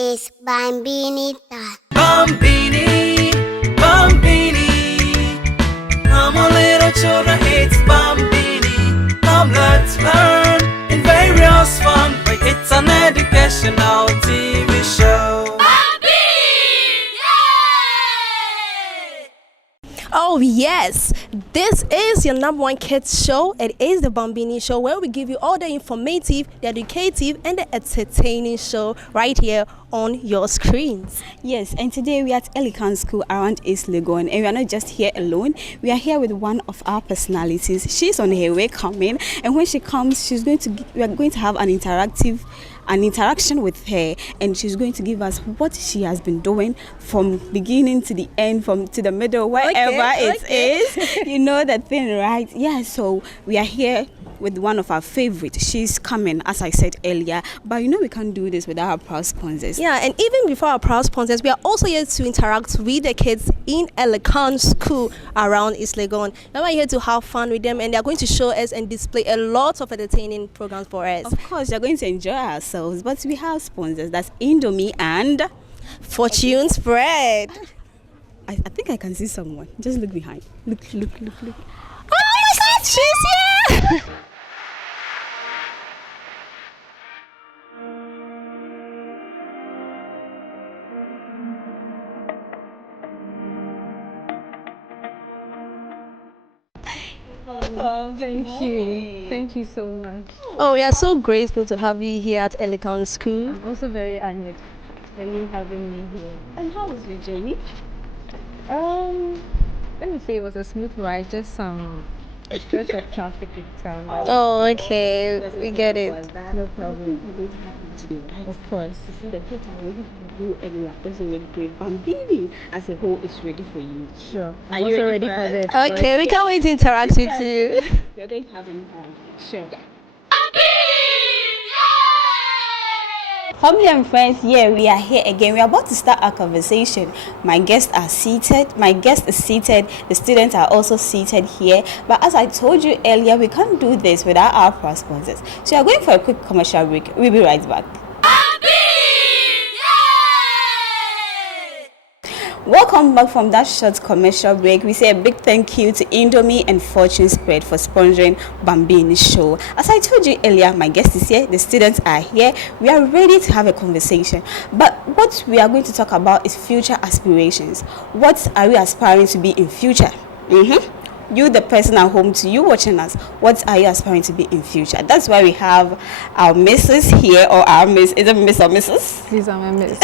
is Bambinita. Bambini, Bambini. Come on, little children, it's Bambini. Come, let's learn in various fun. But it's an educational TV show. Oh yes, this is your number one kids show. It is the Bambini Show, where we give you all the informative, the educative, and the entertaining show right here on your screens. Yes, and today we are at Elican School around East Legon, and we are not just here alone. We are here with one of our personalities. She's on her way coming, and when she comes, we are going to have an interaction with her, and she's going to give us what she has been doing from beginning to the end, to the middle, wherever it is. You know the thing, right? Yeah, so we are here with one of our favorites. She's coming, as I said earlier, but we can't do this without our proud sponsors. Yeah, and even before our proud sponsors, we are also here to interact with the kids in Elican School around East Legon. Now we're here to have fun with them, and they're going to show us and display a lot of entertaining programs for us. Of course, we're going to enjoy ourselves, but we have sponsors. That's Indomie and Fortune Spread. I think I can see someone. Just look behind. Look. Oh my God, she's here! Oh, thank you. Thank you so much. Oh, we are so grateful to have you here at Elican School. I'm also very honored for you having me here. And how was your journey? Let me say it was a smooth ride, just some stretch of traffic in town. Oh, okay, we get it. No problem. Of course. Bambini as a whole is ready for you. Sure. Are you ready for this? Okay, we can't wait to interact with you. You're going to have him. Sure. Family and friends, we are here again. We are about to start our conversation. My guests are seated. My guest is seated. The students are also seated here. But as I told you earlier, we can't do this without our proud sponsors. So we are going for a quick commercial break. We'll be right back. Welcome back from that short commercial break. We say a big thank you to Indomie and Fortune Spread for sponsoring Bambini Show. As I told you earlier, my guest is here, the students are here. We are ready to have a conversation. But what we are going to talk about is future aspirations. What are we aspiring to be in future? You, the person at home, to you watching us, what are you aspiring to be in future? That's why we have our missus here, or our miss. Is it miss or missus? Please, I'm a miss.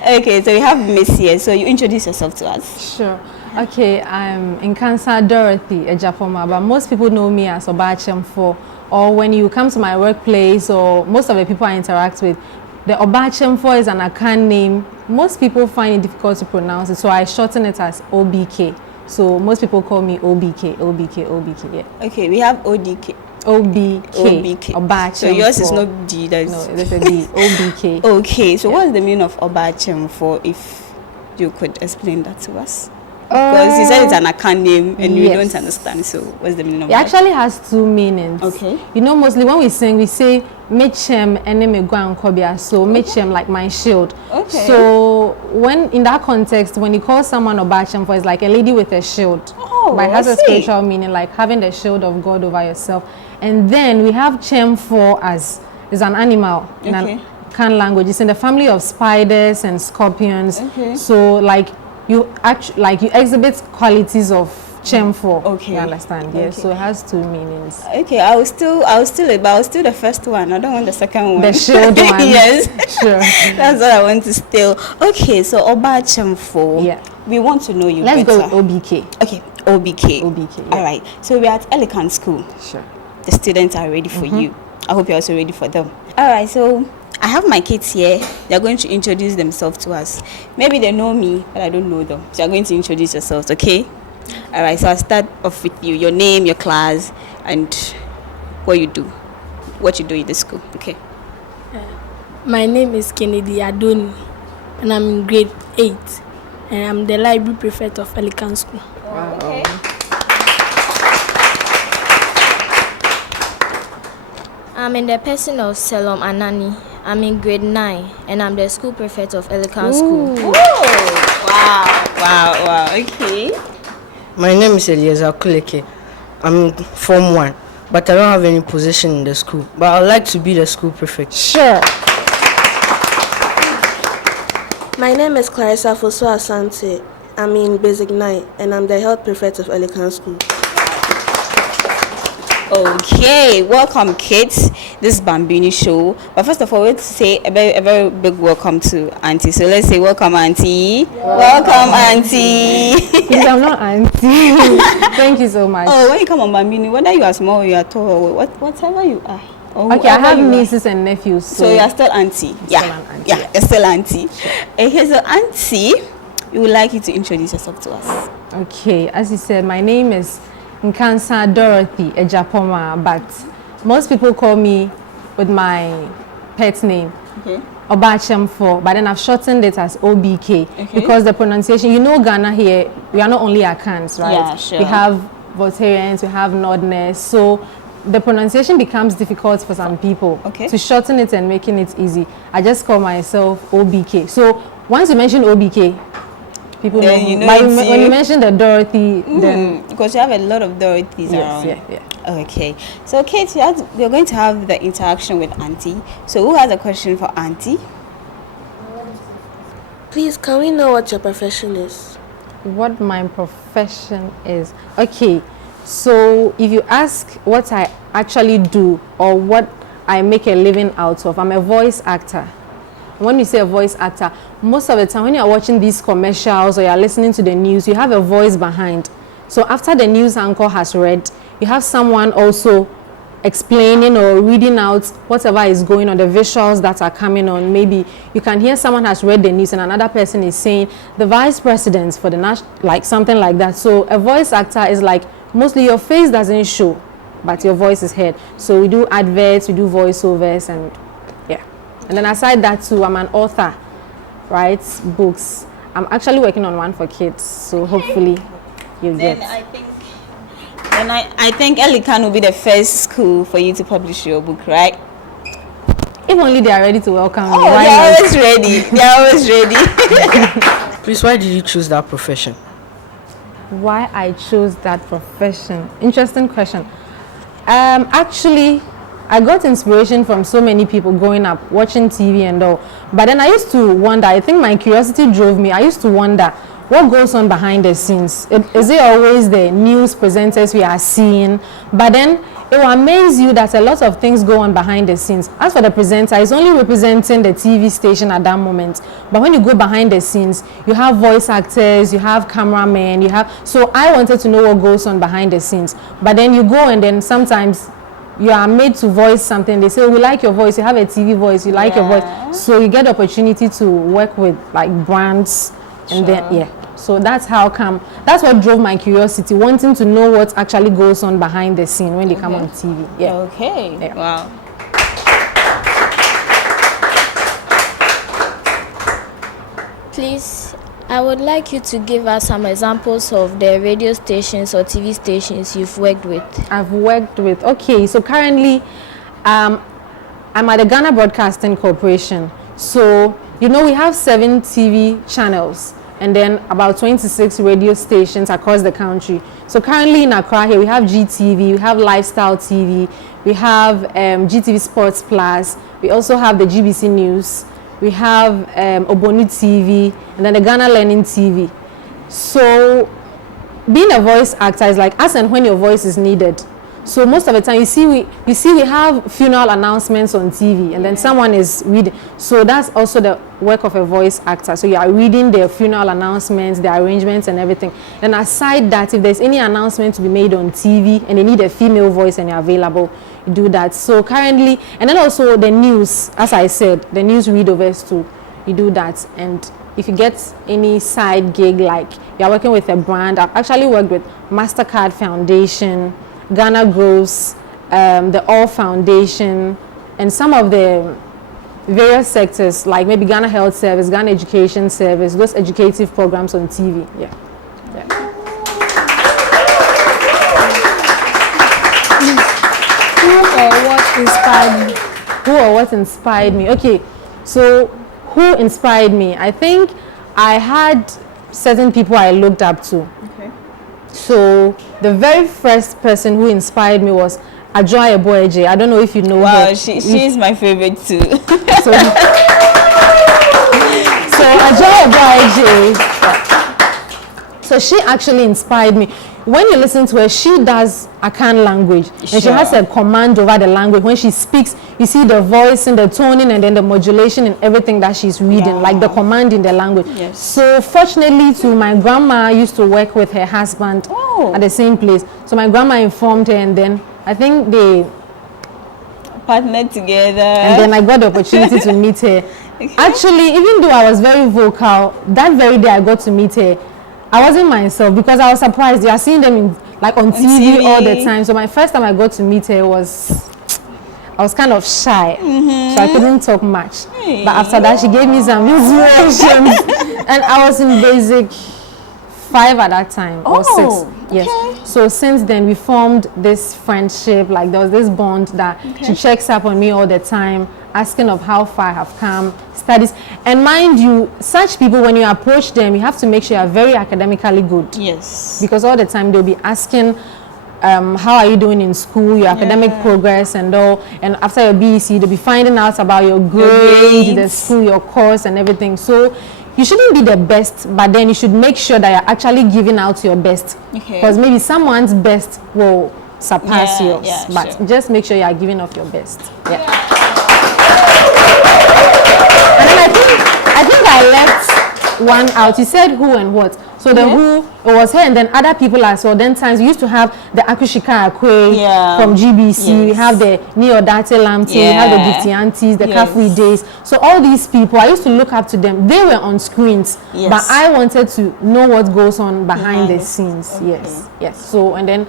Okay, so we have Miss here. So you introduce yourself to us. Sure. Okay, I'm in Cancer Dorothy Ejafoma, but most people know me as Obachemfo. Or when you come to my workplace, or most of the people I interact with, the Obachemfo is an Akan name. Most people find it difficult to pronounce it, so I shorten it as OBK. So most people call me OBK, yeah. Okay, we have ODK. OBK. Obachemfo. So yours is not D, that's... No, there's a D. OBK. Okay, so what's the meaning of Obachemfo, if you could explain that to us? Because you said it's an Akan name and we don't understand, so what's the meaning of that? It actually has two meanings. Okay. Mostly when we sing, we say Mechem and Kobia. So Mechem, like my shield. Okay. So when in that context, when you call someone Obachemfo, it's like a lady with a shield. Oh, but it has a spiritual meaning, like having the shield of God over yourself. And then we have Chemfo as is an animal in an Kan language. It's in the family of spiders and scorpions. Okay. So you exhibit qualities of Chemfo. Okay. You understand? Yes. So it has two meanings. Okay, I was still the first one. I don't want the second one. The shield one. Yes. Sure. That's what I want to steal. Okay, so Obachemfo. Yeah. We want to know you Let's better. go with OBK. Okay, OBK. OBK. Yeah. All right. So we're at Elican School. Sure. The students are ready for you. I hope you're also ready for them. All right, so I have my kids here. They're going to introduce themselves to us. Maybe they know me, but I don't know them. So you're going to introduce yourselves, okay? All right, so I'll start off with you. Your name, your class, and what you do. What you do in the school, okay? My name is Kennedy Adoni, and I'm in grade 8. And I'm the library prefect of Elican School. Wow. Okay. I'm in the person of Selom Anani. I'm in grade 9 and I'm the school prefect of Elican School. Wow. Okay. My name is Elican. I'm in Form 1, but I don't have any position in the school. But I'd like to be the school prefect. Sure. My name is Clarissa Fosu Asante. I'm in Basic 9 and I'm the health prefect of Elican School. Okay, welcome kids. This is Bambini show. But first of all, let's say a very big welcome to Auntie. So let's say welcome Auntie. Welcome Auntie. Please, I'm not auntie. Thank you so much. Oh, when you come on Bambini, whether you are small or you are tall, whatever you are. Okay, I have nieces and nephews. So you are still auntie. Still an auntie, Yeah, you're still auntie. Okay, so auntie, we would like you to introduce yourself to us. Okay, as you said, my name is Nkansa Dorothy Ejapoma, but most people call me with my pet name, Obachemfo, but then I've shortened it as OBK because the pronunciation, you know, Ghana here, we are not only Akans, right? Yeah, sure. We have Voltarians, we have Nordness, so the pronunciation becomes difficult for some people. To shorten it and making it easy, I just call myself OBK. So once you mention OBK, people know, you know but when you mention the Dorothy, then because you have a lot of Dorothys around. Yeah. Okay, so Kate, we're going to have the interaction with Auntie. So who has a question for Auntie? Please, can we know what your profession is? What my profession is? Okay, so if you ask what I actually do or what I make a living out of, I'm a voice actor. When you say a voice actor, most of the time when you're watching these commercials or you're listening to the news, you have a voice behind. So after the news anchor has read, you have someone also explaining or reading out whatever is going on, the visuals that are coming on. Maybe you can hear someone has read the news and another person is saying the vice president for the national, like something like that. So a voice actor is like mostly your face doesn't show, but your voice is heard. So we do adverts, we do voiceovers, and and then aside that too, I'm an author, writes books. I'm actually working on one for kids, so hopefully you'll get. I think Elican will be the first school for you to publish your book, right? If only they are ready to welcome me. Oh, they're always ready. They're always ready. Please, why did you choose that profession? Why I chose that profession? Interesting question. Actually, I got inspiration from so many people growing up, watching TV and all. But then I used to wonder, I think my curiosity drove me. I used to wonder, what goes on behind the scenes? Is it always the news presenters we are seeing? But then it will amaze you that a lot of things go on behind the scenes. As for the presenter, it's only representing the TV station at that moment. But when you go behind the scenes, you have voice actors, you have cameramen, so I wanted to know what goes on behind the scenes. But then you go and then sometimes you are made to voice something. They say, we like your voice, you have a TV voice, you like your voice. So you get the opportunity to work with like brands and then, so that's that's what drove my curiosity, wanting to know what actually goes on behind the scene when they come on TV. Okay. Wow. Please, I would like you to give us some examples of the radio stations or TV stations you've worked with. I've worked with, okay, so currently I'm at the Ghana Broadcasting Corporation. So, we have 7 TV channels and then about 26 radio stations across the country. So currently in Accra here, we have GTV, we have Lifestyle TV, we have GTV Sports Plus, we also have the GBC News, we have Obonu TV, and then the Ghana Learning TV. So being a voice actor is like as and when your voice is needed. So most of the time, we have funeral announcements on TV, and then someone is reading. So that's also the work of a voice actor. So you are reading the funeral announcements, the arrangements, and everything. And aside that, if there's any announcement to be made on TV and they need a female voice and you're available, you do that. So currently, and then also the news, as I said, the news readovers too, you do that. And if you get any side gig, like you're working with a brand, I've actually worked with MasterCard Foundation, Ghana Grows, the All Foundation, and some of the various sectors like maybe Ghana Health Service, Ghana Education Service, those educative programs on TV. Who or what inspired you? who or what inspired me. Okay, so who inspired me? I think I had certain people I looked up to. Okay. So the very first person who inspired me was Achive. I don't know if you know her. Wow, she's my favorite too. So Achive. So she actually inspired me. When you listen to her, she does Akan language, and she has a command over the language. When she speaks, you see the voice and the toning and then the modulation and everything that she's reading, like the command in the language. Yes. So fortunately, my grandma used to work with her husband at the same place. So my grandma informed her, and then I think they partnered together. And then I got the opportunity to meet her. Actually, even though I was very vocal, that very day I got to meet her, I wasn't myself because I was surprised. You are seeing them on TV all the time. So my first time I got to meet her I was kind of shy, so I couldn't talk much. But after that, she gave me some inspirations, and I was in basic 5 at that time or 6. Yes. So since then we formed this friendship. Like there was this bond that she checks up on me all the time, asking of how far I have come, studies. And mind you, such people, when you approach them, you have to make sure you are very academically good. Yes. Because all the time they'll be asking, how are you doing in school, your academic progress and all. And after your BEC, they'll be finding out about your grades, the school, your course and everything. So you shouldn't be the best, but then you should make sure that you're actually giving out your best. Because maybe someone's best will surpass yours. But just make sure you are giving off your best. And then I think I left one out. You said who and what. So the who, it was her, and then other people as well. Then times we used to have the Akushika Akwe from GBC. We have the Neodate Lamte. We have the Gifty Aunties, the Kafui Days. So all these people, I used to look up to them. They were on screens, but I wanted to know what goes on behind the scenes. Yes. So and then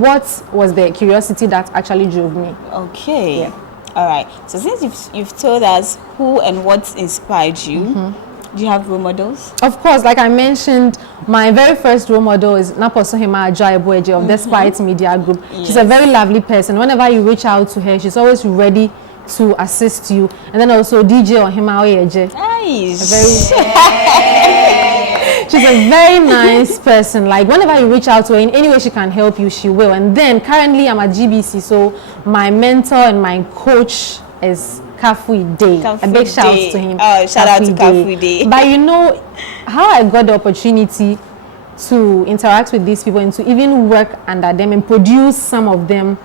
what was the curiosity that actually drove me. All right. So since you've told us who and what inspired you, do you have role models? Of course, like I mentioned, my very first role model is Naposohima Achive of the Spite Media Group. She's a very lovely person. Whenever you reach out to her, she's always ready to assist you. And then also DJ Ohima Oyeje. Nice. She's a very nice person. Like whenever you reach out to her in any way she can help you, she will. And then currently I'm at GBC, so my mentor and my coach is Kafui Day. A big shout out to him. Oh, shout out to Kafui Day. But you know how I got the opportunity to interact with these people and to even work under them and produce some of them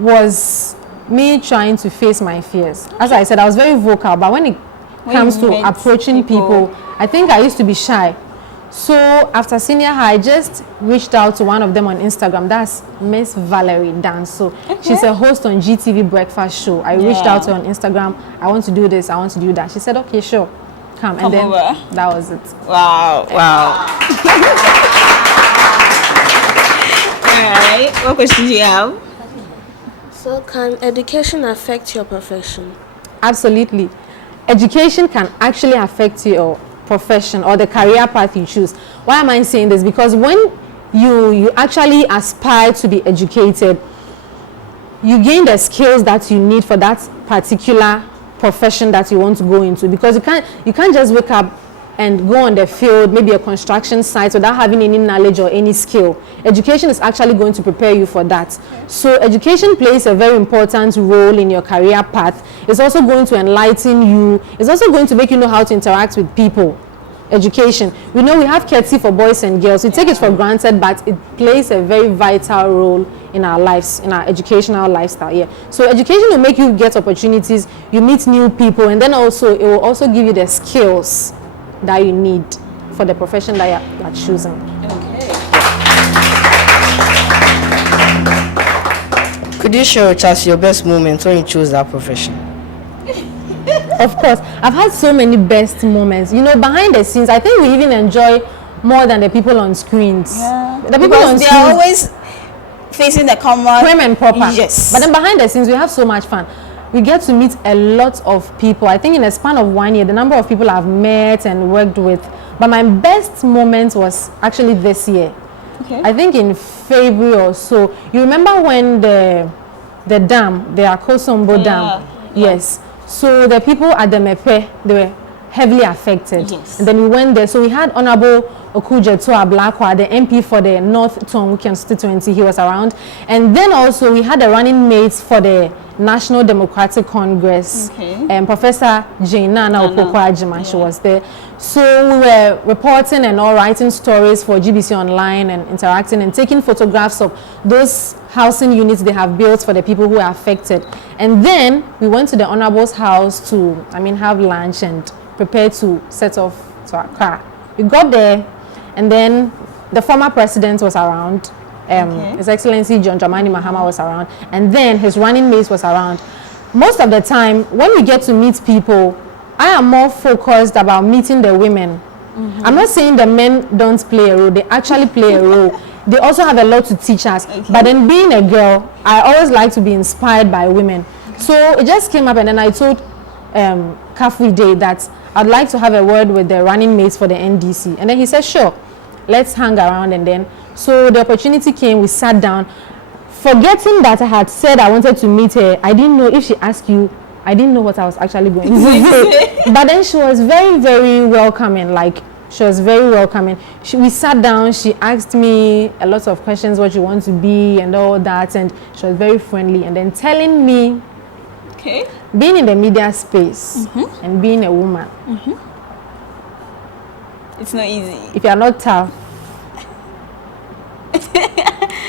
was me trying to face my fears. As I said, I was very vocal, but when it comes to approaching people, I think I used to be shy. So after senior high, I just reached out to one of them on Instagram. That's Miss Valerie Dan. So she's a host on GTV Breakfast Show. I reached out to her on Instagram. I want to do this. I want to do that. She said, okay, sure. Come. And then that was it. Wow. All right. What question do you have? So can education affect your profession? Absolutely. Education can actually affect your profession or the career path you choose. Why am I saying this? Because when you actually aspire to be educated, you gain the skills that you need for that particular profession that you want to go into. Because you can't just wake up and go on the field, maybe a construction site, without having any knowledge or any skill. Education is actually going to prepare you for that. So education plays a very important role in your career path. It's also going to enlighten you. It's also going to make you know how to interact with people. Education. We know we have KETSI for boys and girls. We take it for granted, but it plays a very vital role in our lives, in our educational lifestyle. So education will make you get opportunities, you meet new people, and then also it will also give you the skills that you need for the profession that you are choosing. Could you share with us your best moments when you chose that profession? Of course, I've had so many best moments. You know, behind the scenes, I think we even enjoy more than the people on screens. The people on they screens are always facing the camera. Prim and proper. Yes. But then behind the scenes, we have so much fun. We get to meet a lot of people. I think in a span of 1 year, the number of people I've met and worked with. But my best moment was actually this year. I think in February or so. You remember when the dam, the Akosombo Dam, Yes. So the people at the Mepe, they were heavily affected. Yes. And then we went there. So we had Honorable Okujetua Blakwa, the MP for the North Tongu constituency. He was around. And then also we had the running mates for the National Democratic Congress. Professor Jane Nana Opoku-Agyeman, she was there. So we were reporting and all, writing stories for GBC Online and interacting and taking photographs of those housing units they have built for the people who are affected. And then we went to the Honorable's house to, have lunch and prepare to set off to Accra. We got there, and then the former president was around. His Excellency John Dramani Mahama was around, and then his running mates was around. Most of the time, when we get to meet people, I am more focused about meeting the women. I'm not saying the men don't play a role; they actually play a role. They also have a lot to teach us. But then, being a girl, I always like to be inspired by women. So it just came up, and then I told Kafui Day that I'd like to have a word with the running mates for the NDC, and then he said, "Sure, let's hang around." And then, so the opportunity came. We sat down, forgetting that I had said I wanted to meet her. I didn't know if she asked you. I didn't know what I was actually going to say. But then she was very, very welcoming. She was very welcoming. We sat down. She asked me a lot of questions, what you want to be and all that, and she was very friendly. And then telling me, being in the media space and being a woman, it's not easy. If you are not tough,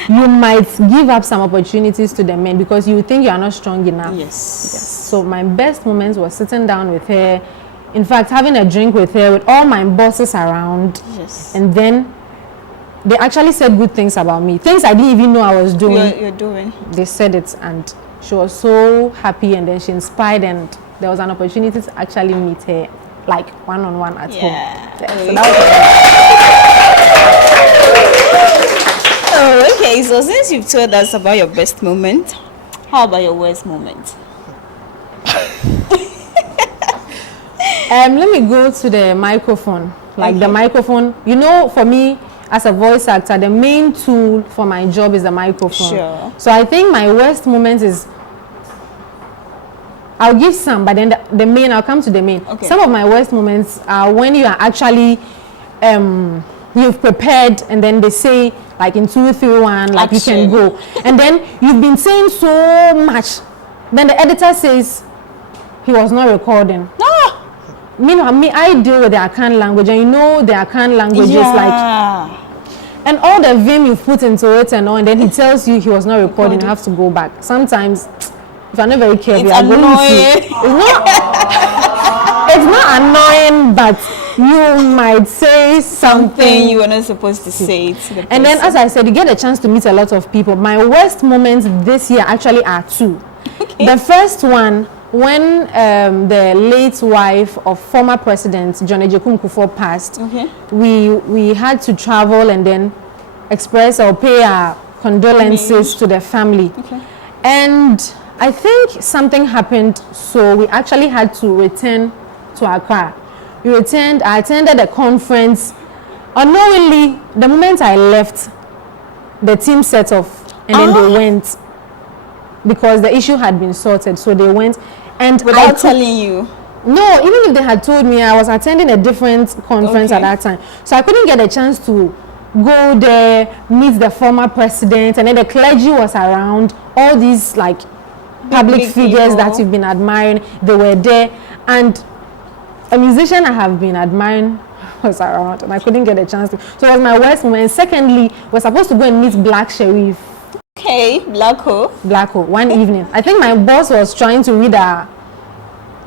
you might give up some opportunities to the men because you think you are not strong enough. Yes. So my best moments was sitting down with her, in fact having a drink with her, with all my bosses around. Yes. And then they actually said good things about me, things I didn't even know I was doing. You're doing. They said it, and she was so happy, and then she inspired, and there was an opportunity to actually meet her, like one-on-one at home. So Oh, okay. So since you've told us about your best moment, how about your worst moment? Let me go to the microphone. The microphone, for me as a voice actor, the main tool for my job is the microphone. Sure. So I think my worst moment is, I'll give some, but then the main, I'll come to the main. Okay. Some of my worst moments are when you are actually, you've prepared, and then they say, in 2, 3, 1, you can go. And then you've been saying so much. Then the editor says, he was not recording. Meanwhile, I deal with the Akan language, and the Akan language is and all the vim you've put into it and all, and then he tells you he was not recording, you have to go back. Sometimes, if you're not very careful, it's annoying. It's not annoying, but you might say something you were not supposed to say to the person. And then, as I said, you get a chance to meet a lot of people. My worst moments this year actually are 2. The first one, when the late wife of former President John Ejekun Kufuor passed, we had to travel and then express or pay our condolences to the family. And I think something happened, so we actually had to return to Accra. I attended a conference. Unknowingly, the moment I left, the team set off, and then they went, because the issue had been sorted. So they went, and without telling you. No, even if they had told me, I was attending a different conference at that time, so I couldn't get a chance to go there, meet the former president, and then the clergy was around. All these public figures that you've been admiring, they were there, and a musician I have been admiring was around, and I couldn't get a chance to. So it was my worst moment. Secondly, we're supposed to go and meet Black Sheriff. Blacko, one evening. I think my boss was trying to read our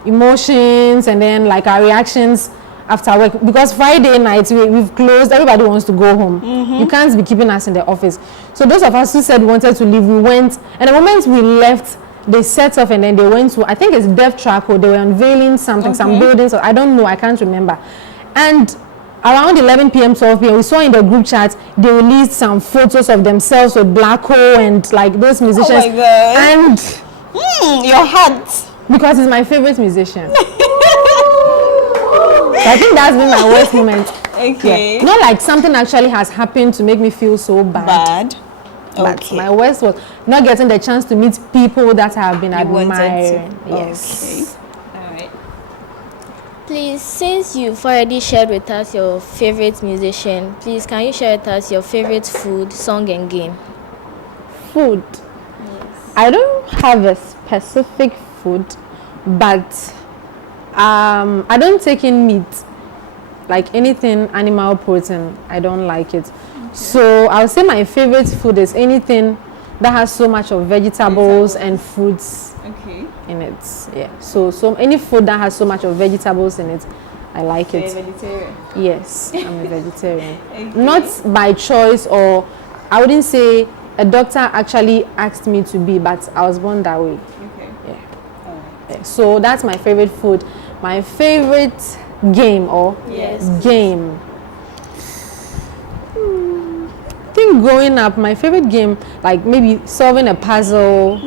emotions and then our reactions after work, because Friday night we've closed, everybody wants to go home. You can't be keeping us in the office. So those of us who said we wanted to leave, we went, and the moment we left, they set off, and then they went to, I think it's Dev Traco, they were unveiling something, some buildings, I don't know, I can't remember. And around 11 p.m., 12 p.m., we saw in the group chat, they released some photos of themselves with Blacko and those musicians. Oh my God. And your heart. Because he's my favorite musician. So I think that's been my worst moment. Okay. Not something actually has happened to make me feel so bad. But Okay. my worst was not getting the chance to meet people that I have been You wanted to. admiring. Yes. Okay. All right. Please, since you've already shared with us your favorite musician, please can you share with us your favorite food, song, and game? Food. I don't have a specific food, but I don't take in meat. Like anything animal protein, I don't like it. So I'll say my favorite food is anything that has so much of vegetables and fruits Okay. in it. Yeah. So any food that has so much of vegetables in it, I like You're a it. vegetarian. Yes, I'm a vegetarian. Okay. Not by choice, or I wouldn't say a doctor actually asked me to be, but I was born that way. Okay. Yeah. All right. Yeah. So that's my favorite food. My favorite game or game. I think growing up, my favorite game, like maybe solving a puzzle.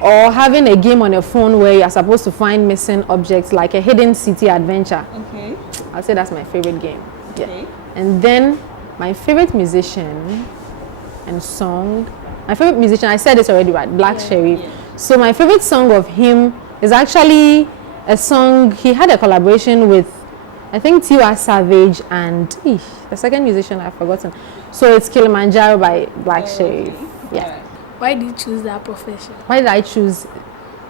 Or having a game on a phone where you're supposed to find missing objects, like a hidden city adventure. Okay. I'll say that's my favorite game. Yeah. Okay. And then my favorite musician and song. My favorite musician, I said this already, right? Black Sherif. yeah. So my favorite song of him is actually a song he had a collaboration with, I think, Tiwa Savage and the second musician I've forgotten. So it's Kilimanjaro by Black Sherif. Yeah. Why did you choose that profession? Why did I choose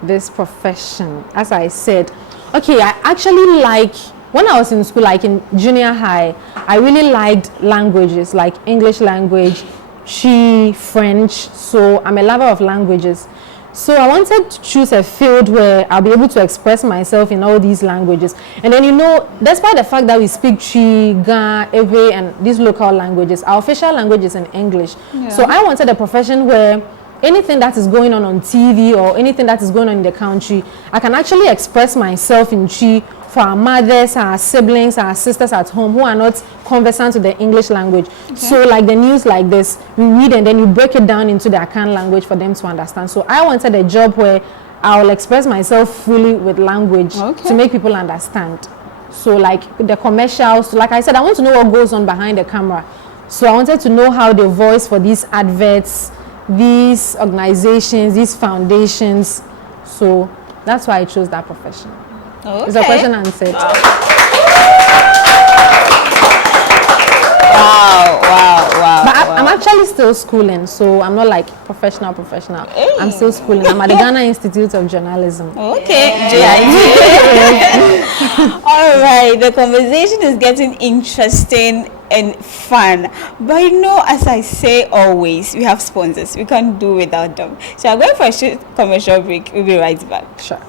this profession? As I said, okay, I actually like, when I was in school, like in junior high, I really liked languages, like English language, French. So I'm a lover of languages. So I wanted to choose a field where I'll be able to express myself in all these languages. And then, despite the fact that we speak Ga, Ewe, and these local languages, our official language is in English. Yeah. So I wanted a profession where anything that is going on TV or anything that is going on in the country, I can actually express myself in Chi for our mothers, our siblings, our sisters at home who are not conversant with the English language. Okay. So like the news like this, we read and then you break it down into the Akan language for them to understand. So I wanted a job where I'll express myself fully with language to make people understand. So like the commercials, like I said, I want to know what goes on behind the camera. So I wanted to know how they voice for these adverts, these organizations, these foundations. So that's why I chose that profession. Okay. It's a question answered. Wow. But I'm actually still schooling, so I'm not like professional. Hey. I'm still schooling. I'm at the Ghana Institute of Journalism. Okay. All right. The conversation is getting interesting and fun. But as I say always, we have sponsors. We can't do without them. So I'm going for a short commercial break. We'll be right back. Sure.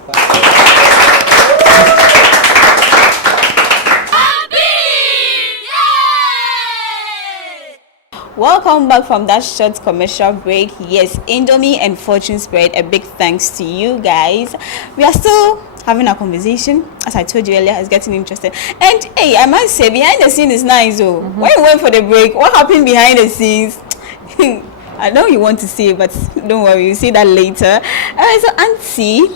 Welcome back from that short commercial break. Yes, Indomie and Fortune Spread, a big thanks to you guys. We are still having a conversation. As I told you earlier, it's getting interesting. And hey, I must say, behind the scenes is nice. When you went for the break, what happened behind the scenes? I know you want to see it, but don't worry, you'll see that later. Alright, so Auntie,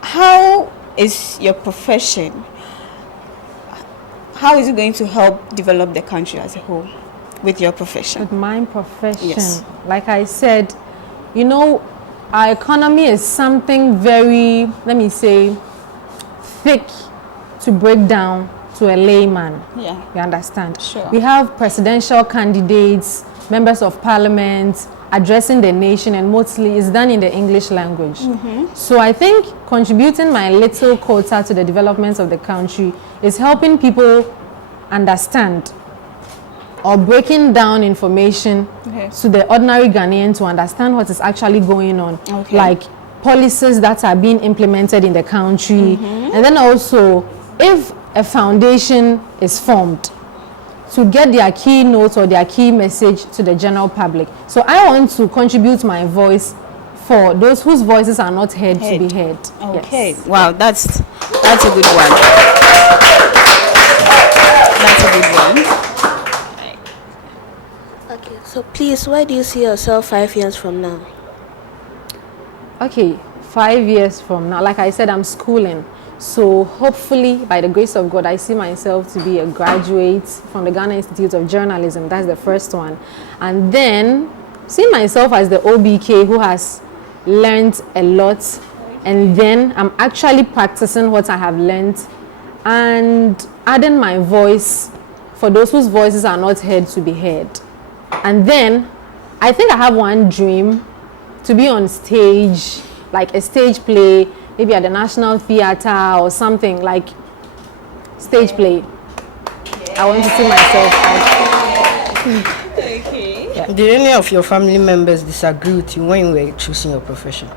how is your profession? How is it going to help develop the country as a whole with your profession? With my profession, yes. Like I said, our economy is something very, let me say, thick to break down to a layman. Yeah. You understand? Sure. We have presidential candidates, members of parliament addressing the nation, and mostly it's done in the English language. So I think contributing my little quota to the development of the country is helping people understand or breaking down information to the ordinary Ghanaian to understand what is actually going on. Like policies that are being implemented in the country. And then also, if a foundation is formed, to get their keynote or their key message to the general public. So I want to contribute my voice for those whose voices are not heard to be heard. Okay. Yes. Wow, that's a good one. That's a good one. Okay, so please, where do you see yourself 5 years from now? Okay, 5 years from now, like I said, I'm schooling. So hopefully, by the grace of God, I see myself to be a graduate from the Ghana Institute of Journalism. That's the first one. And then see myself as the OBK who has learned a lot, and then I'm actually practicing what I have learned and adding my voice for those whose voices are not heard to be heard. And then I think I have one dream, to be on stage, like a stage play, maybe at the National Theatre or something, like stage play. I want to see myself out. Okay. Yeah. Did any of your family members disagree with you when you were choosing your profession?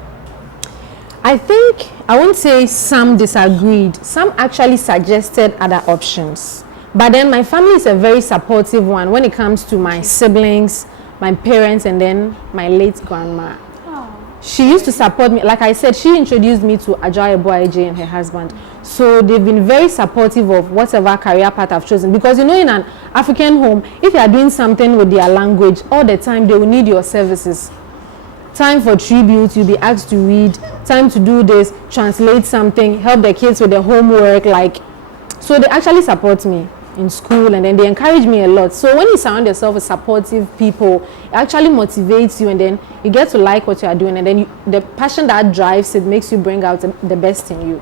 I think, I won't say some disagreed, some actually suggested other options. But then my family is a very supportive one when it comes to my siblings, my parents, and then my late grandma. She used to support me. Like I said, she introduced me to Achieve and her husband. So they've been very supportive of whatever career path I've chosen. Because you know, in an African home, if you are doing something with their language, all the time they will need your services. Time for tribute, you'll be asked to read. Time to do this, translate something, help the kids with their homework. Like, so they actually support me in school, and then they encourage me a lot. So when you surround yourself with supportive people, it actually motivates you, and then you get to like what you are doing, and then the passion that drives it makes you bring out the best in you.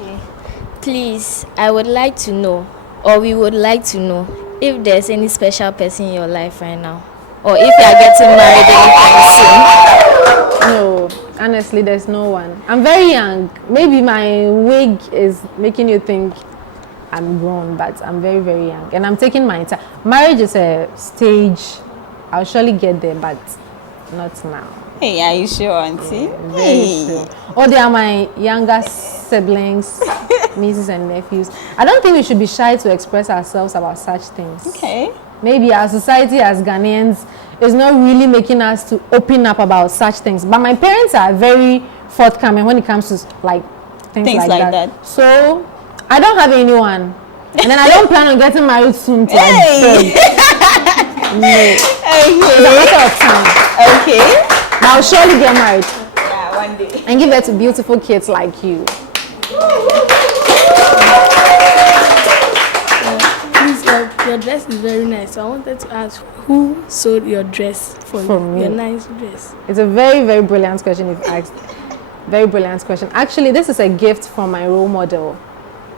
Okay. Please, I would like to know, or we would like to know, if there's any special person in your life right now, or if you are getting married anytime soon. No, honestly, there's no one. I'm very young. Maybe my wig is making you think I'm grown, but I'm very, very young. And I'm taking my time. Marriage is a stage. I'll surely get there, but not now. Hey, are you sure, Auntie? Very soon. Oh, they are my younger siblings, nieces and nephews. I don't think we should be shy to express ourselves about such things. Okay. Maybe our society as Ghanaians is not really making us to open up about such things. But my parents are very forthcoming when it comes to like things like that. So I don't have anyone. And then I don't plan on getting married soon. No. It's a matter of time. Okay. But I'll surely get married. Yeah, one day. And give birth to beautiful kids like you. Please, your dress is very nice. So I wanted to ask, who sewed your dress for me? Your nice dress. It's a very, very brilliant question you've asked. Very brilliant question. Actually, this is a gift from my role model.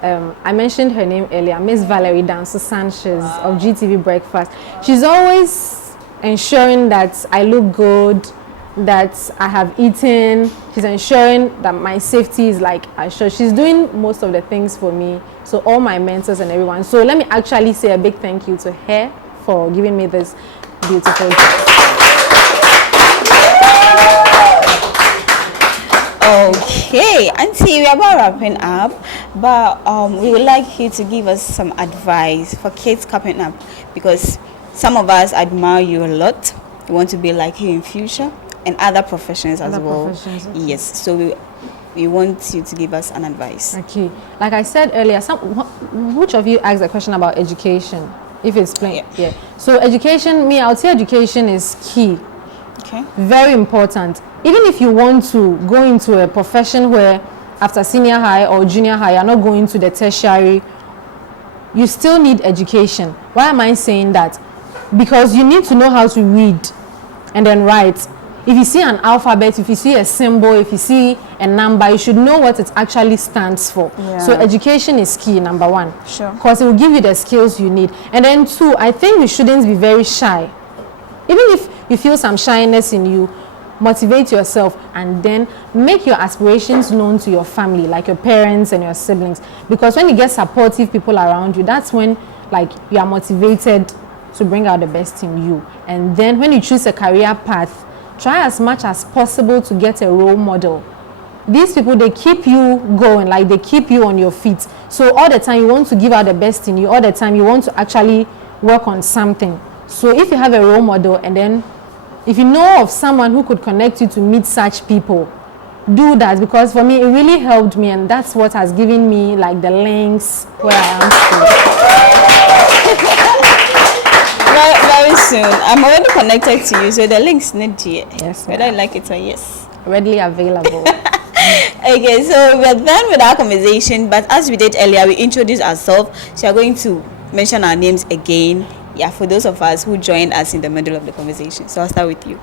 I mentioned her name earlier, Miss Valerie Danso Sanchez of GTV Breakfast. She's always ensuring that I look good, that I have eaten. She's ensuring that my safety is like assured. She's doing most of the things for me. So all my mentors and everyone. So let me actually say a big thank you to her for giving me this beautiful gift. Okay, Auntie, we are about wrapping up, but we would like you to give us some advice for kids coming up, because some of us admire you a lot. We want to be like you in future, and other professions as well. Professions, okay. Yes, so we want you to give us an advice. Okay, like I said earlier, which of you asked a question about education? If it's plain, yeah. So education, I'll say education is key. Okay. Very important. Even if you want to go into a profession where after senior high or junior high, you're not going to the tertiary, you still need education. Why am I saying that? Because you need to know how to read and then write. If you see an alphabet, if you see a symbol, if you see a number, you should know what it actually stands for. Yeah. So education is key, number one. Sure. Because it will give you the skills you need. And then two, I think we shouldn't be very shy. Even if you feel some shyness in you, motivate yourself and then make your aspirations known to your family, like your parents and your siblings. Because when you get supportive people around you, that's when like you are motivated to bring out the best in you. And then when you choose a career path, try as much as possible to get a role model. These people, they keep you going, like they keep you on your feet. So all the time you want to give out the best in you, all the time you want to actually work on something. So if you have a role model, and then if you know of someone who could connect you to meet such people, do that. Because for me, it really helped me, and that's what has given me like the links where I am today. Very soon. I'm already connected to you, so the links need you. Yes, whether I like it or yes. Readily available. Okay, so we're done with our conversation, but as we did earlier, we introduced ourselves, so we're going to mention our names again. Yeah, for those of us who joined us in the middle of the conversation. So I'll start with you.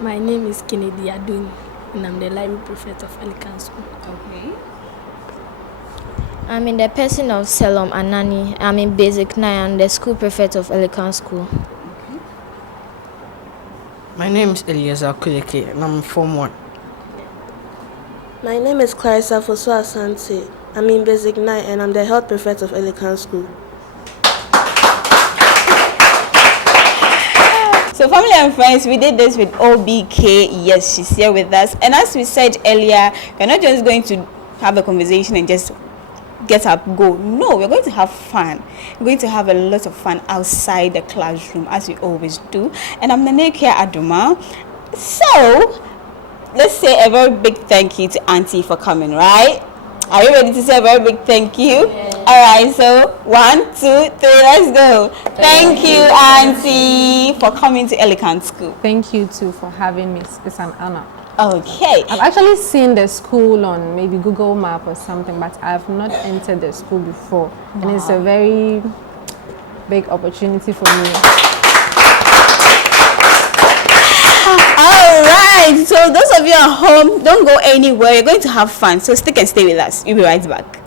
My name is Kennedy Adoni, and I'm the library prefect of Elican School. Okay. I'm in the person of Selom Anani. I'm in Basic 9 and the school prefect of Elican School. My name is Elican Akuleke and I'm Form 1. My name is Clarissa Fosu Asante. I'm in Basic 9 and I'm the health prefect of Elican School. So family and friends, we did this with OBK. Yes, she's here with us. And as we said earlier, we're not just going to have a conversation and just get up, go. No, we're going to have fun. We're going to have a lot of fun outside the classroom, as we always do. And I'm Naneke Aduma. So, let's say a very big thank you to Auntie for coming, right? Are you ready to say a very big thank you? Yeah. All right, so 1, 2, 3, let's go. Thank you, Auntie, for coming to Elican School. Thank you too for having me. It's an honor. Okay. I've actually seen the school on maybe Google Map or something, but I've not entered the school before. Wow. And it's a very big opportunity for me. All right, so those of you at home, don't go anywhere. You're going to have fun, so stick and stay with us. We'll be right back.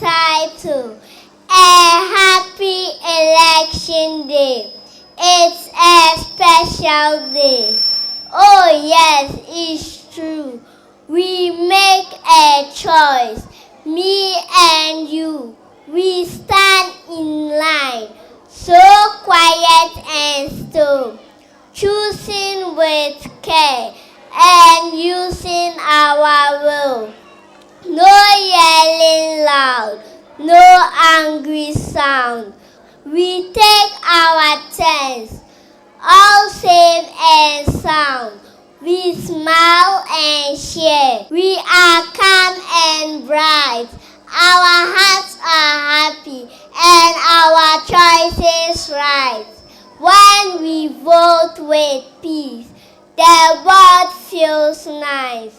entitled A Happy Election Day. It's a special day. Oh yes, it's true. We make a choice. Me and you. We stand in line. So quiet and still. Choosing with care and using our will. No yelling loud, no angry sound. We take our turns, all safe and sound. We smile and share. We are calm and bright. Our hearts are happy and our choices right. When we vote with peace, the world feels nice.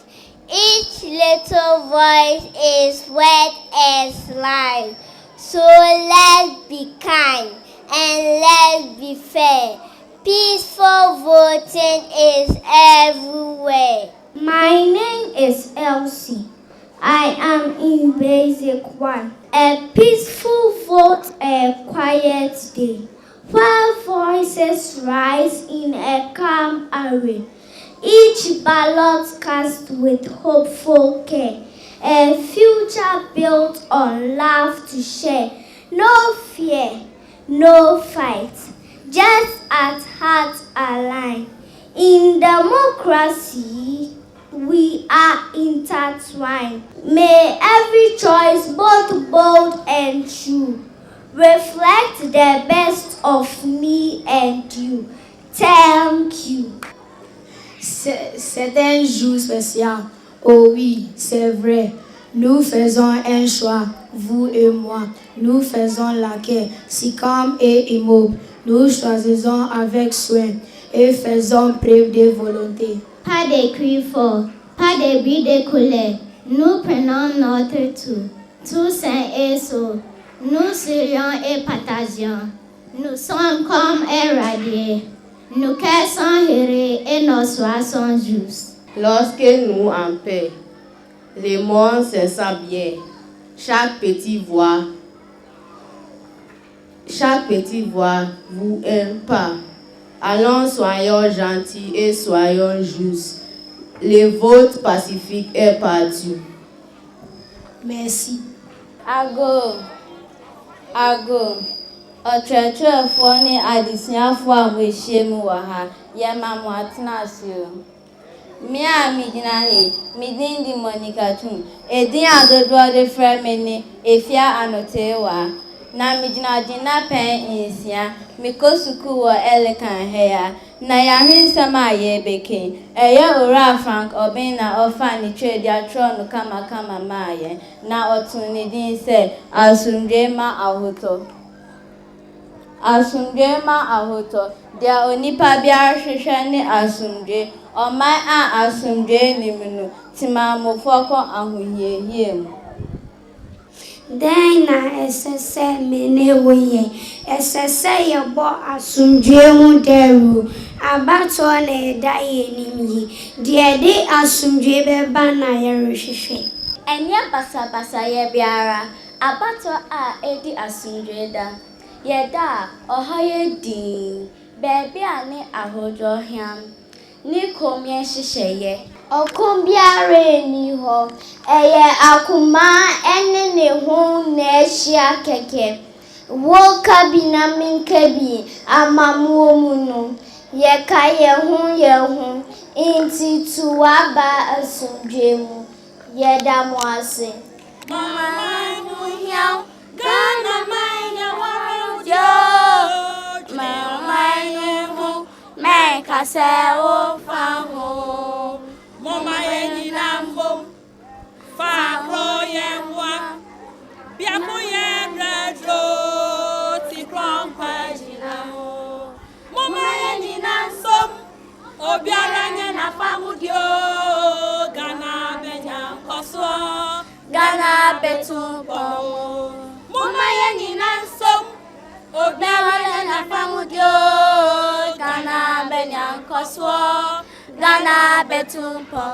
Each little voice is worth as life. So let's be kind and let's be fair. Peaceful voting is everywhere. My name is Elsie. I am in Basic 1. A peaceful vote, a quiet day, where voices rise in a calm array. Each ballot cast with hopeful care, a future built on love to share. No fear, no fight, just at heart aligned. In democracy, we are intertwined. May every choice, both bold and true, reflect the best of me and you. Thank you. C'est un jour spécial. Oh oui, c'est vrai. Nous faisons un choix, vous et moi. Nous faisons laquelle, si calme et immobile. Nous choisissons avec soin et faisons preuve de volonté. Pas de cris forts, pas de bruit de colère. Nous prenons notre tour, tout sain et sauf. Nous sourions et partageons. Nous sommes comme éradiés. Nos cœurs sont heureux et nos soirs sont justes. Lorsque nous en paix, le monde se sent bien. Chaque petite voix vous aime pas. Allons, soyons gentils et soyons justes. Le vote pacifique est parti. Merci. Ago. Ọtwerɛtwerɛfoɔ ne adesuafoɔ a wɔahyia mu wɔ ha, yɛma mo atena ase o. Me a megyina ha, me din de Monica Tum. Edin a dodoɔ de frɛ me ne Efia Anotewa. Na megyina gyina pɛn nsia. Mekɔ sukuu wɔ Elican ha ya. Na yɛahwe nsɛm a yɛrebɛka. Ɛyɛ Owura Frank Obin na ɔfa ne twerɛdi atwerɛ no kamakama maa yɛn. Na ɔtoo ne din sɛ Asomdwoe ma Ahotɔ. Asomdwoe ma ahotɔ, deɛ onipa biara hwehwɛ ne asomdwoe. Ɔman a asomdwoe nim no, temammufoɔ kɔ ahohiahia mu. Dɛn na ɛsɛ sɛ me ne wo yɛ? Ɛsɛ sɛ yɛbɔ asomdwoe ho dawuro. Abatoɔ na ɛda yɛnim yi. Deɛ de asomdwoe bɛba na yɛrehwehwɛ. Ɛnyɛ basabasayɛ biara. Abatoɔ a ɛdi asomdwoe da. Yɛda a ɔha yɛ din, baabi a ne ahodwo hɛn, ne kommyɛ nhyehyɛeɛ. Ɔko biara nni hɔ, ɛyɛ akoma ɛne ne ho na ahyia kɛkɛ. Woka bi na menka bi, amammuo mu no, yɛka yɛn ho, nti to waba asomdwoe mu, yɛda mo ase. Mama muhiao, Ghana mine warriors yo. Mama mu, me kase o faho. Mama yeni nambo, fa pro yemwa. Biamu yemredro, ti kron pajinamo. Mama yeni nansom, obiara na famudio. Ghana benya koswa, Ghana betumpo. Mama yeni nansom, obiara na famudio. Ghana benya koswa, Ghana betumpo.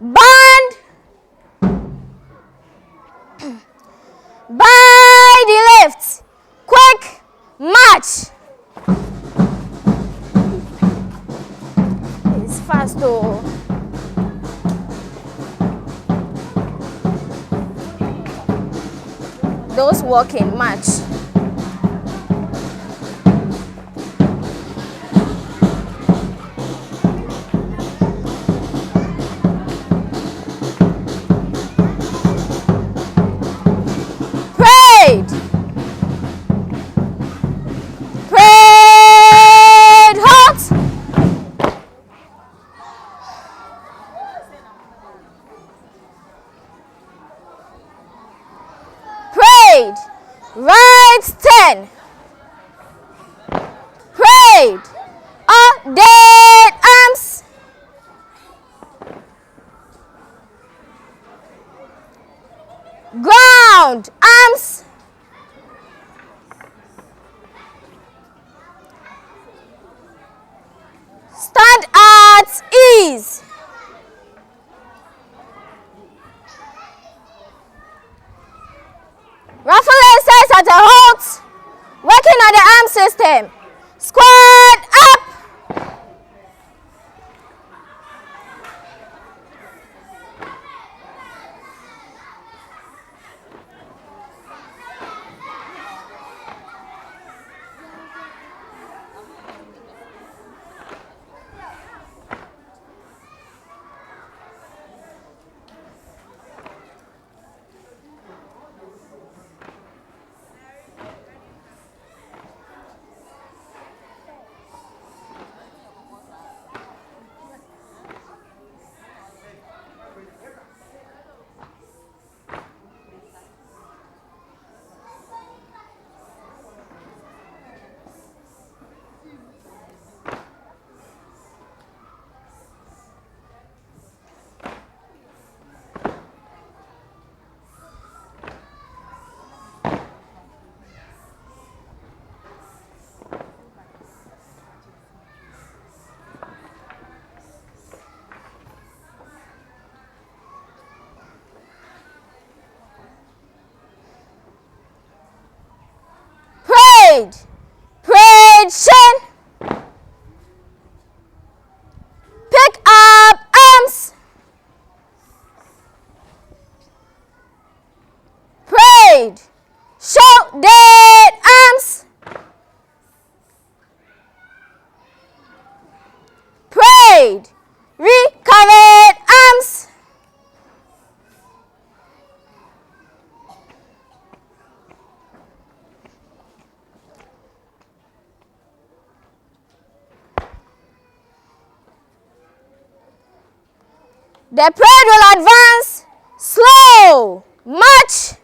Band by the left. Quick march. It's fast though. Those walking march. Parade halt. Parade right 10. Parade all dead arms. Ground arms. Stand at ease. Raffle exercise at a halt. Working on the arm system. Squat up. Parade. Parade shin. Pick up arms. Parade. Show dead arms. Parade. Recovered arms. The parade will advance slow. March.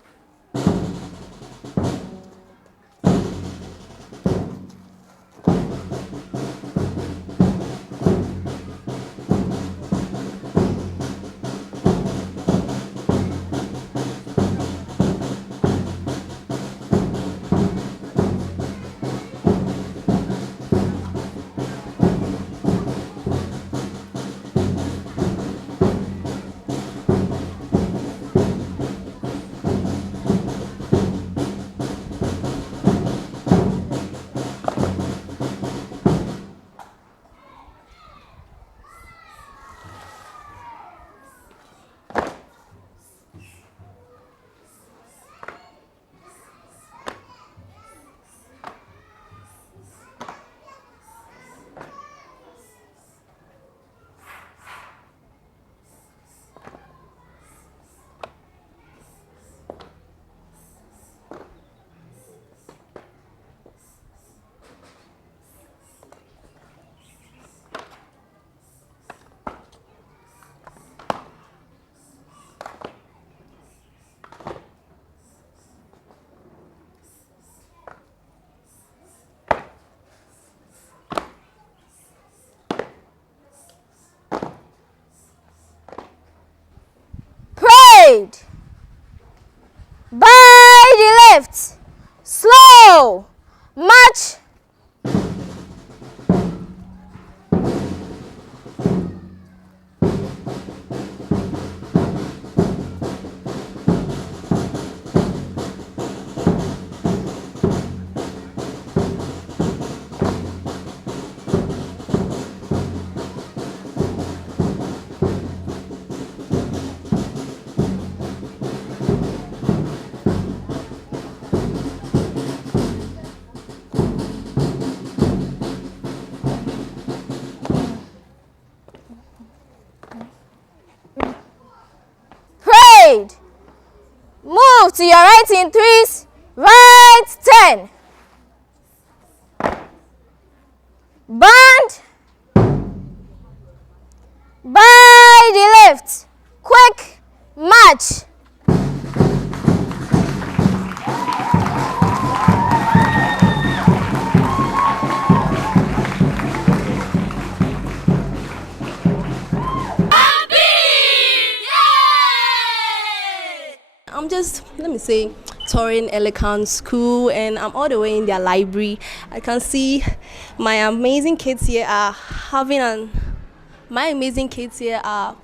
Parade. By the left. Slow. March. parade. Move to your right in threes. Right 10. Band. By the left. Quick march. I'm just, let me say, touring Elican school, and I'm all the way in their library. I can see my amazing kids here are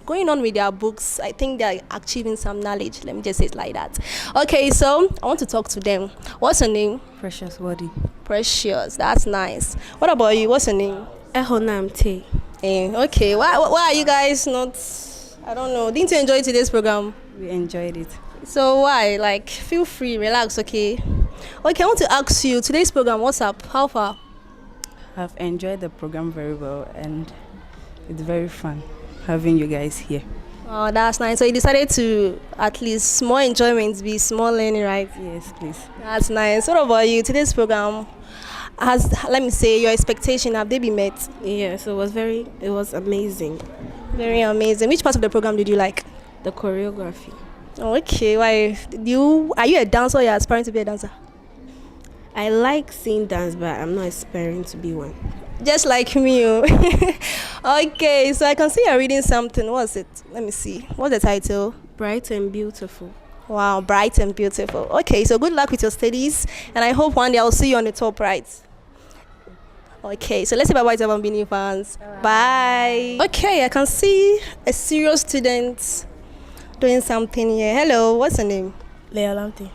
going on with their books. I think they're achieving some knowledge. Let me just say it like that. Okay, so I want to talk to them. What's your name? Precious Wadi. Precious, that's nice. What about you? What's your name? Ehonam T. Okay, why are you guys not, I don't know, didn't you enjoy today's program? We enjoyed it. So why? Like, feel free, relax, okay? Okay, I want to ask you, today's program, what's up? How far? I've enjoyed the program very well, and it's very fun having you guys here. Oh, that's nice. So you decided to, at least small enjoyment be small learning, right? Yes, please. That's nice. What about you? Today's program has, let me say, your expectation, have they been met? Yes, it was amazing. Very amazing. Which part of the program did you like? The choreography. Okay, why? Are you a dancer or you're aspiring to be a dancer? I like seeing dance, but I'm not aspiring to be one. Just like me. Okay, so I can see you're reading something. What's it? Let me see. What's the title? Bright and Beautiful. Wow, Bright and Beautiful. Okay, so good luck with your studies, and I hope one day I'll see you on the top, right? Okay, so let's say bye-bye to our Bambini fans. Bye. Okay, I can see a serious student doing something here. Hello, what's your name? Leon Lamte.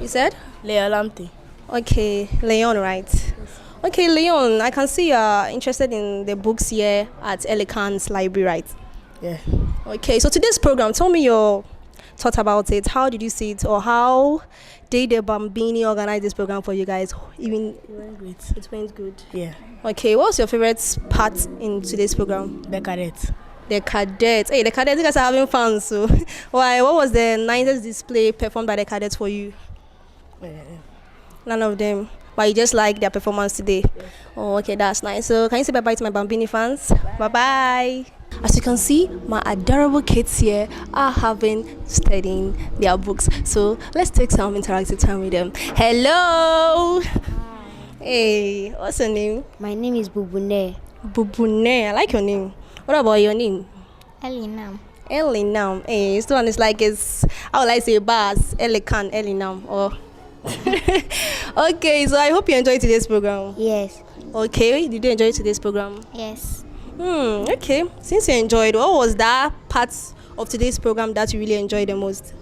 You said? Leon Lamte. Okay, Leon, right? Yes. Okay, Leon, I can see you're interested in the books here at Elican's library, right? Yeah. Okay, so today's program, tell me your thought about it. How did you see it, or how did the Bambini organize this program for you guys? It went great. It went good? Yeah. Okay, what's your favorite part in today's program? The cadets. The cadets. Hey, the cadets, you guys are having fun, so why? What was the nicest display performed by the cadets for you? None of them. But you just like their performance today? Yes. Oh, okay, that's nice. So can you say bye-bye to my Bambini fans? Bye-bye. As you can see, my adorable kids here are studying their books. So let's take some interactive time with them. Hello. Hi. Hey, what's your name? My name is Bubune. Bubune, I like your name. What about your name? Elinam. Elinam. Hey, this one is like how will I say bars? Elican, Elinam. Oh. Okay, so I hope you enjoyed today's program. Yes. Okay, did you enjoy today's program? Yes. Okay. Since you enjoyed, what was that part of today's program that you really enjoyed the most?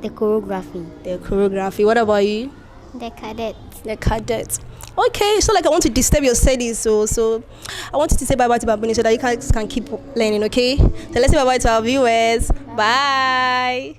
The choreography. The choreography. What about you? The cadets. The cadets. Okay, so like I want to disturb your studies, so I want you to say bye-bye to Bambini so that you guys can keep learning, okay? So let's say bye-bye to our viewers. Bye.